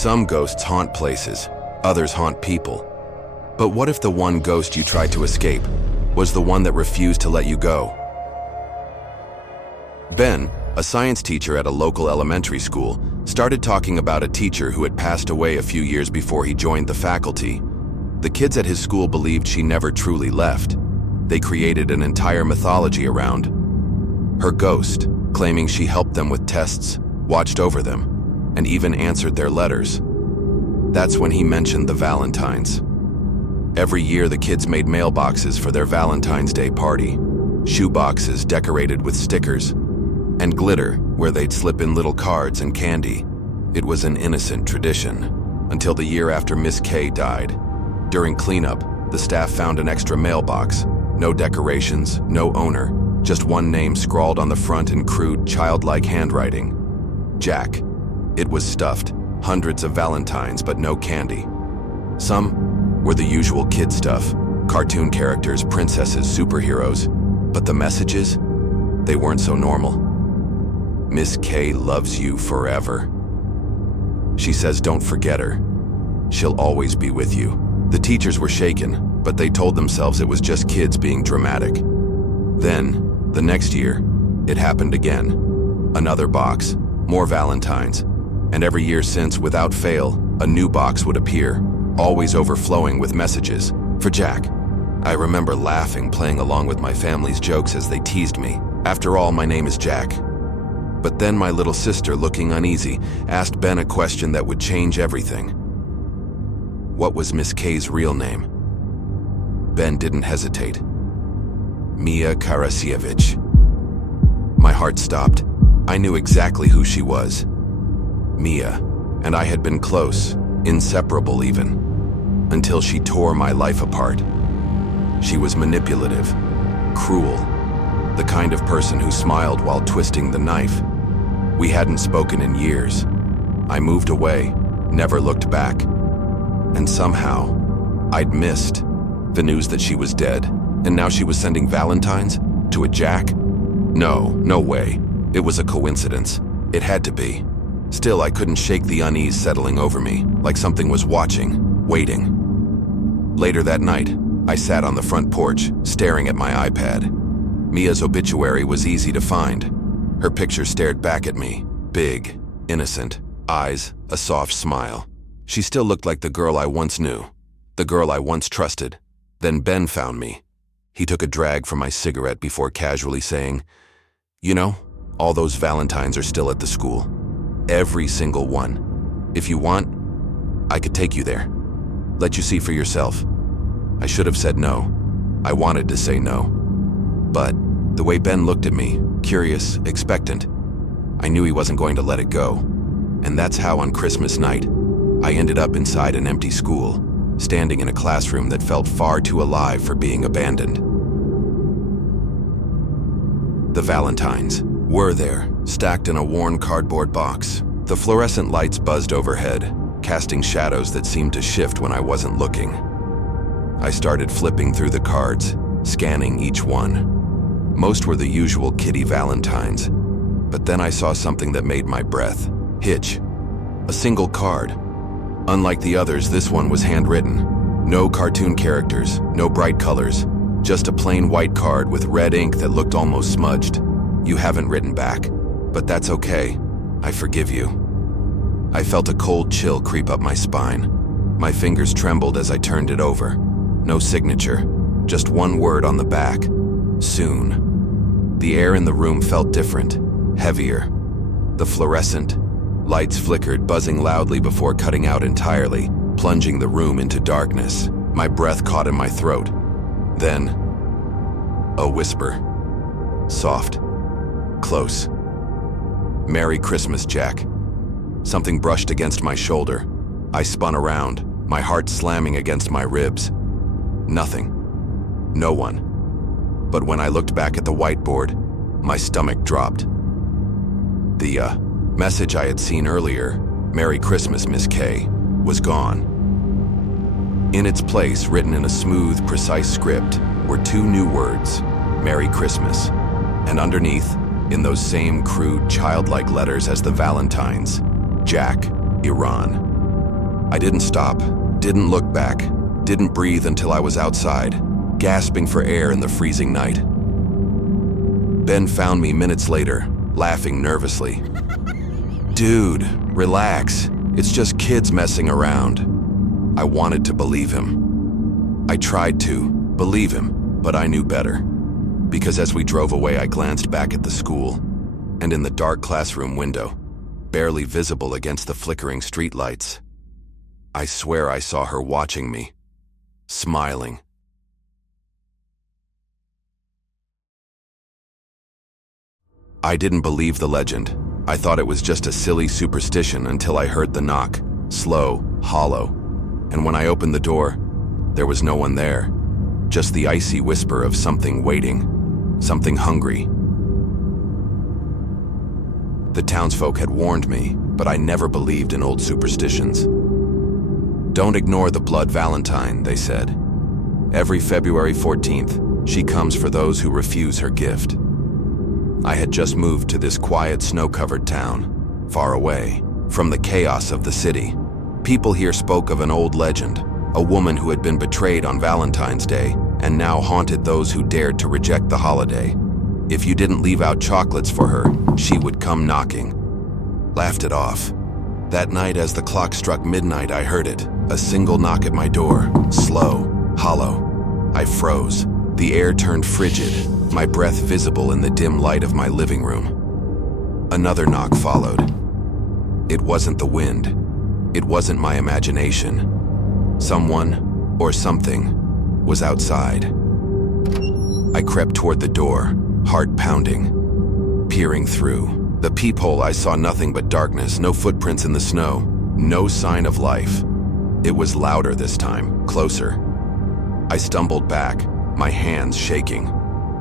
Some ghosts haunt places, others haunt people. But what if the one ghost you tried to escape was the one that refused to let you go? Ben, a science teacher at a local elementary school, started talking about a teacher who had passed away a few years before he joined the faculty. The kids at his school believed she never truly left. They created an entire mythology around her ghost, claiming she helped them with tests, watched over them, and even answered their letters. That's when he mentioned the Valentines. Every year the kids made mailboxes for their Valentine's Day party, shoeboxes decorated with stickers, and glitter where they'd slip in little cards and candy. It was an innocent tradition, until the year after Miss K died. During cleanup, the staff found an extra mailbox. No decorations, no owner, just one name scrawled on the front in crude, childlike handwriting. Jack. It was stuffed, hundreds of Valentines, but no candy. Some were the usual kid stuff, cartoon characters, princesses, superheroes. But the messages? They weren't so normal. Miss K loves you forever. She says don't forget her. She'll always be with you. The teachers were shaken, but they told themselves it was just kids being dramatic. Then, the next year, it happened again. Another box, more Valentines, and every year since, without fail, a new box would appear, always overflowing with messages. For Jack. I remember laughing, playing along with my family's jokes as they teased me. After all, my name is Jack. But then my little sister, looking uneasy, asked Ben a question that would change everything. What was Miss K's real name? Ben didn't hesitate. Mia Karasievich. My heart stopped. I knew exactly who she was. Mia, and I had been close, inseparable even, until she tore my life apart. She was manipulative, cruel, the kind of person who smiled while twisting the knife. We hadn't spoken in years. I moved away, never looked back. And somehow, I'd missed the news that she was dead, and now she was sending Valentines to a Jack? No way. It was a coincidence. It had to be. Still, I couldn't shake the unease settling over me, like something was watching, waiting. Later that night, I sat on the front porch, staring at my iPad. Mia's obituary was easy to find. Her picture stared back at me, big, innocent, eyes, a soft smile. She still looked like the girl I once knew, the girl I once trusted. Then Ben found me. He took a drag from my cigarette before casually saying, "You know, all those Valentines are still at the school. Every single one. If you want, I could take you there. Let you see for yourself." I should have said no. I wanted to say no. But the way Ben looked at me, curious, expectant, I knew he wasn't going to let it go. And that's how on Christmas night, I ended up inside an empty school, standing in a classroom that felt far too alive for being abandoned. The Valentines were there, stacked in a worn cardboard box. The fluorescent lights buzzed overhead, casting shadows that seemed to shift when I wasn't looking. I started flipping through the cards, scanning each one. Most were the usual kiddie Valentines, but then I saw something that made my breath hitch. A single card. Unlike the others, this one was handwritten. No cartoon characters, no bright colors, just a plain white card with red ink that looked almost smudged. "You haven't written back, but that's okay. I forgive you." I felt a cold chill creep up my spine. My fingers trembled as I turned it over. No signature, just one word on the back. Soon. The air in the room felt different, heavier. The fluorescent lights flickered, buzzing loudly before cutting out entirely, plunging the room into darkness. My breath caught in my throat. Then, a whisper. Soft. Close. "Merry Christmas, Jack." Something brushed against my shoulder. I spun around, my heart slamming against my ribs. Nothing. No one. But when I looked back at the whiteboard, my stomach dropped. The message I had seen earlier, "Merry Christmas, Miss K," was gone. In its place, written in a smooth, precise script, were two new words, "Merry Christmas," and underneath, in those same crude, childlike letters as the Valentines, "Jack, Iran." I didn't stop, didn't look back, didn't breathe until I was outside, gasping for air in the freezing night. Ben found me minutes later, laughing nervously. "Dude, relax. It's just kids messing around." I wanted to believe him. I tried to believe him, but I knew better. Because as we drove away, I glanced back at the school, and in the dark classroom window, barely visible against the flickering streetlights, I swear I saw her watching me, smiling. I didn't believe the legend. I thought it was just a silly superstition until I heard the knock, slow, hollow. And when I opened the door, there was no one there, just the icy whisper of something waiting, something hungry. The townsfolk had warned me, but I never believed in old superstitions. "Don't ignore the blood Valentine," they said. "Every February 14th, she comes for those who refuse her gift." I had just moved to this quiet, snow-covered town, far away from the chaos of the city. People here spoke of an old legend, a woman who had been betrayed on Valentine's Day and now haunted those who dared to reject the holiday. If you didn't leave out chocolates for her, she would come knocking. Laughed it off. That night, as the clock struck midnight, I heard it, a single knock at my door, slow, hollow. I froze. The air turned frigid, my breath visible in the dim light of my living room. Another knock followed. It wasn't the wind. It wasn't my imagination. Someone, or something, was outside. I crept toward the door, heart pounding. Peering through the peephole, I saw nothing but darkness, no footprints in the snow, no sign of life. It was louder this time, closer. I stumbled back, my hands shaking.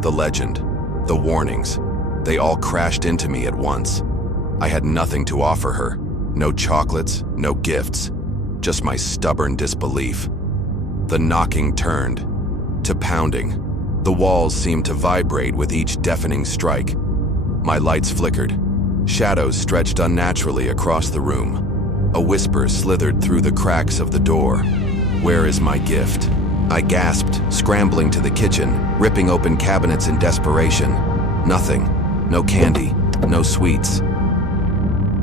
The legend, the warnings, they all crashed into me at once. I had nothing to offer her, no chocolates, no gifts, just my stubborn disbelief. The knocking turned to pounding. The walls seemed to vibrate with each deafening strike. My lights flickered. Shadows stretched unnaturally across the room. A whisper slithered through the cracks of the door. "Where is my gift?" I gasped, scrambling to the kitchen, ripping open cabinets in desperation. Nothing. No candy. No sweets.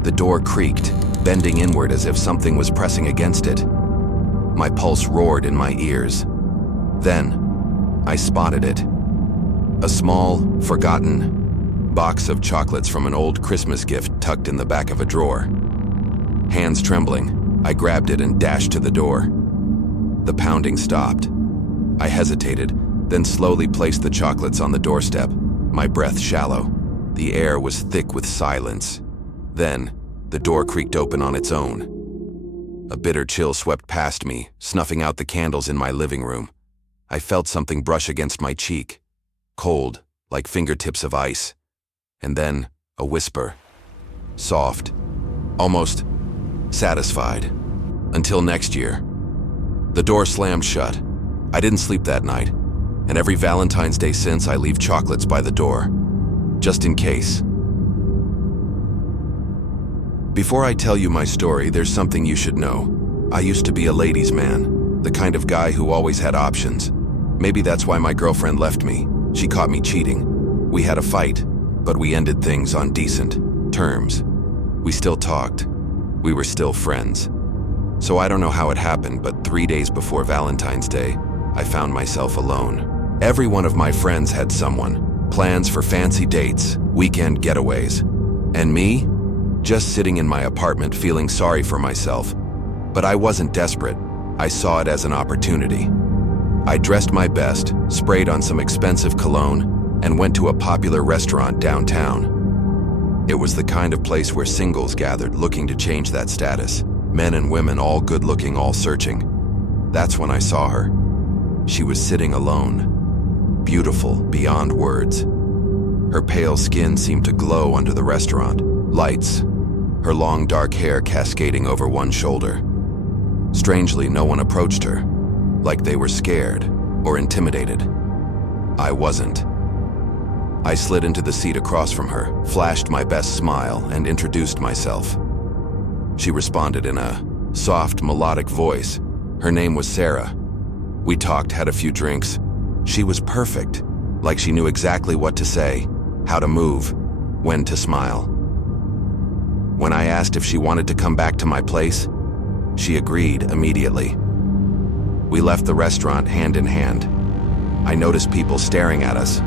The door creaked, bending inward as if something was pressing against it. My pulse roared in my ears. Then, I spotted it. A small, forgotten box of chocolates from an old Christmas gift tucked in the back of a drawer. Hands trembling, I grabbed it and dashed to the door. The pounding stopped. I hesitated, then slowly placed the chocolates on the doorstep, my breath shallow. The air was thick with silence. Then, the door creaked open on its own. A bitter chill swept past me, snuffing out the candles in my living room. I felt something brush against my cheek, cold, like fingertips of ice. And then, a whisper. Soft, almost satisfied. "Until next year." The door slammed shut. I didn't sleep that night, and every Valentine's Day since, I leave chocolates by the door, just in case. Before I tell you my story, there's something you should know. I used to be a ladies' man, the kind of guy who always had options. Maybe that's why my girlfriend left me. She caught me cheating. We had a fight, but we ended things on decent terms. We still talked. We were still friends. So I don't know how it happened, but 3 days before Valentine's Day, I found myself alone. Every one of my friends had someone, plans for fancy dates, weekend getaways. And me? Just sitting in my apartment feeling sorry for myself. But I wasn't desperate. I saw it as an opportunity. I dressed my best, sprayed on some expensive cologne, and went to a popular restaurant downtown. It was the kind of place where singles gathered looking to change that status. Men and women, all good-looking, all searching. That's when I saw her. She was sitting alone, beautiful beyond words. Her pale skin seemed to glow under the restaurant lights, her long dark hair cascading over one shoulder. Strangely, no one approached her, like they were scared or intimidated. I wasn't. I slid into the seat across from her, flashed my best smile, and introduced myself. She responded in a soft, melodic voice. Her name was Sarah. We talked, had a few drinks. She was perfect, like she knew exactly what to say, how to move, when to smile. When I asked if she wanted to come back to my place, she agreed immediately. We left the restaurant hand in hand. I noticed people staring at us,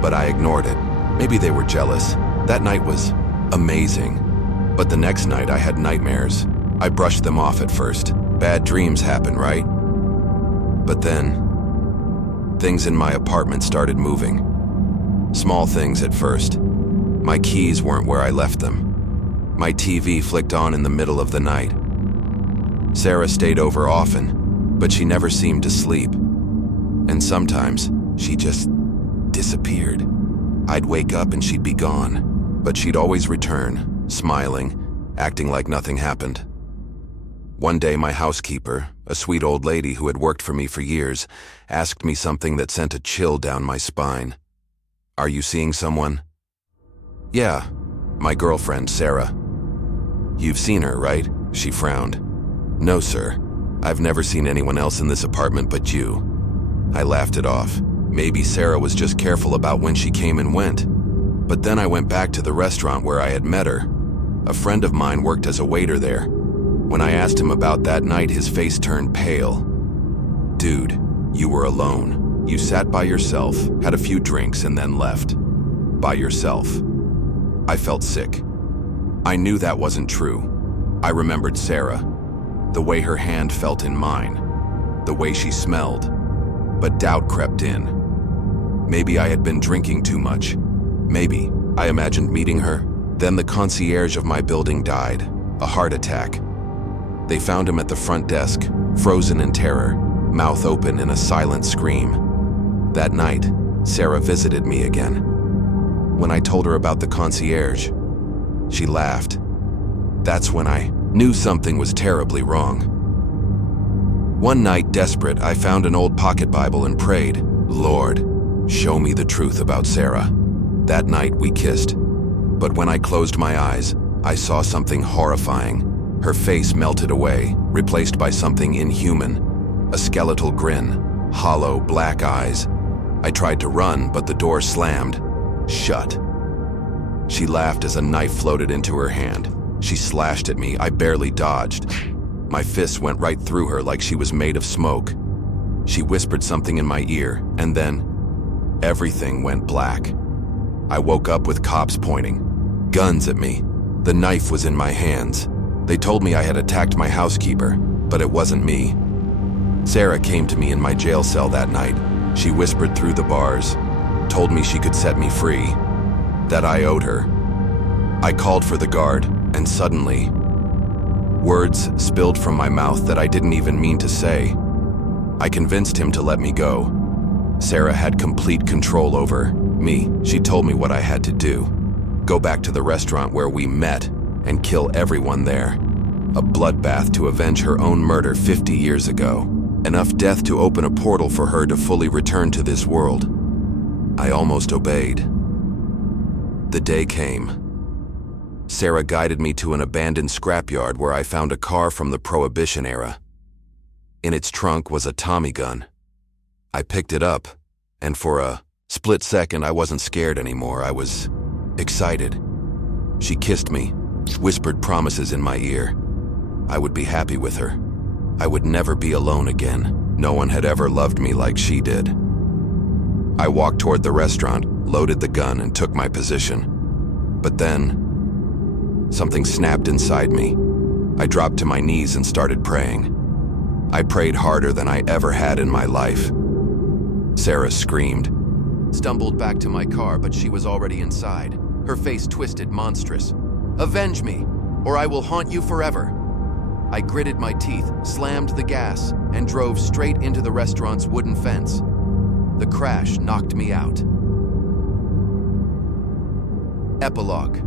but I ignored it. Maybe they were jealous. That night was amazing. But the next night I had nightmares. I brushed them off at first. Bad dreams happen, right? But then, things in my apartment started moving. Small things at first. My keys weren't where I left them. My TV flicked on in the middle of the night. Sarah stayed over often, but she never seemed to sleep. And sometimes, she just disappeared. I'd wake up and she'd be gone, but she'd always return, smiling, acting like nothing happened. One day, my housekeeper, a sweet old lady who had worked for me for years, asked me something that sent a chill down my spine. "Are you seeing someone?" "Yeah, my girlfriend, Sarah." "You've seen her, right?" She frowned. "No, sir. I've never seen anyone else in this apartment but you." I laughed it off. Maybe Sarah was just careful about when she came and went. But then I went back to the restaurant where I had met her. A friend of mine worked as a waiter there. When I asked him about that night, his face turned pale. "Dude, you were alone. You sat by yourself, had a few drinks, and then left. By yourself." I felt sick. I knew that wasn't true. I remembered Sarah, the way her hand felt in mine, the way she smelled. But doubt crept in. Maybe I had been drinking too much. Maybe I imagined meeting her. Then the concierge of my building died, a heart attack. They found him at the front desk, frozen in terror, mouth open in a silent scream. That night, Sarah visited me again. When I told her about the concierge, she laughed. That's when I knew something was terribly wrong. One night, desperate, I found an old pocket Bible and prayed, "Lord, show me the truth about Sarah." That night, we kissed. But when I closed my eyes, I saw something horrifying. Her face melted away, replaced by something inhuman. A skeletal grin, hollow black eyes. I tried to run, but the door slammed. Shut. She laughed as a knife floated into her hand. She slashed at me. I barely dodged. My fists went right through her like she was made of smoke. She whispered something in my ear, and then everything went black. I woke up with cops pointing, guns at me. The knife was in my hands. They told me I had attacked my housekeeper, but it wasn't me. Sarah came to me in my jail cell that night. She whispered through the bars, told me she could set me free, that I owed her. I called for the guard, and suddenly, words spilled from my mouth that I didn't even mean to say. I convinced him to let me go. Sarah had complete control over me. She told me what I had to do. Go back to the restaurant where we met and kill everyone there. A bloodbath to avenge her own murder 50 years ago. Enough death to open a portal for her to fully return to this world. I almost obeyed. The day came. Sarah guided me to an abandoned scrapyard where I found a car from the Prohibition era. In its trunk was a Tommy gun. I picked it up, and for a split second I wasn't scared anymore. I was excited. She kissed me, whispered promises in my ear. I would be happy with her. I would never be alone again. No one had ever loved me like she did. I walked toward the restaurant, loaded the gun, and took my position. But then, something snapped inside me. I dropped to my knees and started praying. I prayed harder than I ever had in my life. Sarah screamed. Stumbled back to my car, but she was already inside. Her face twisted, monstrous. "Avenge me, or I will haunt you forever." I gritted my teeth, slammed the gas, and drove straight into the restaurant's wooden fence. The crash knocked me out. Epilogue.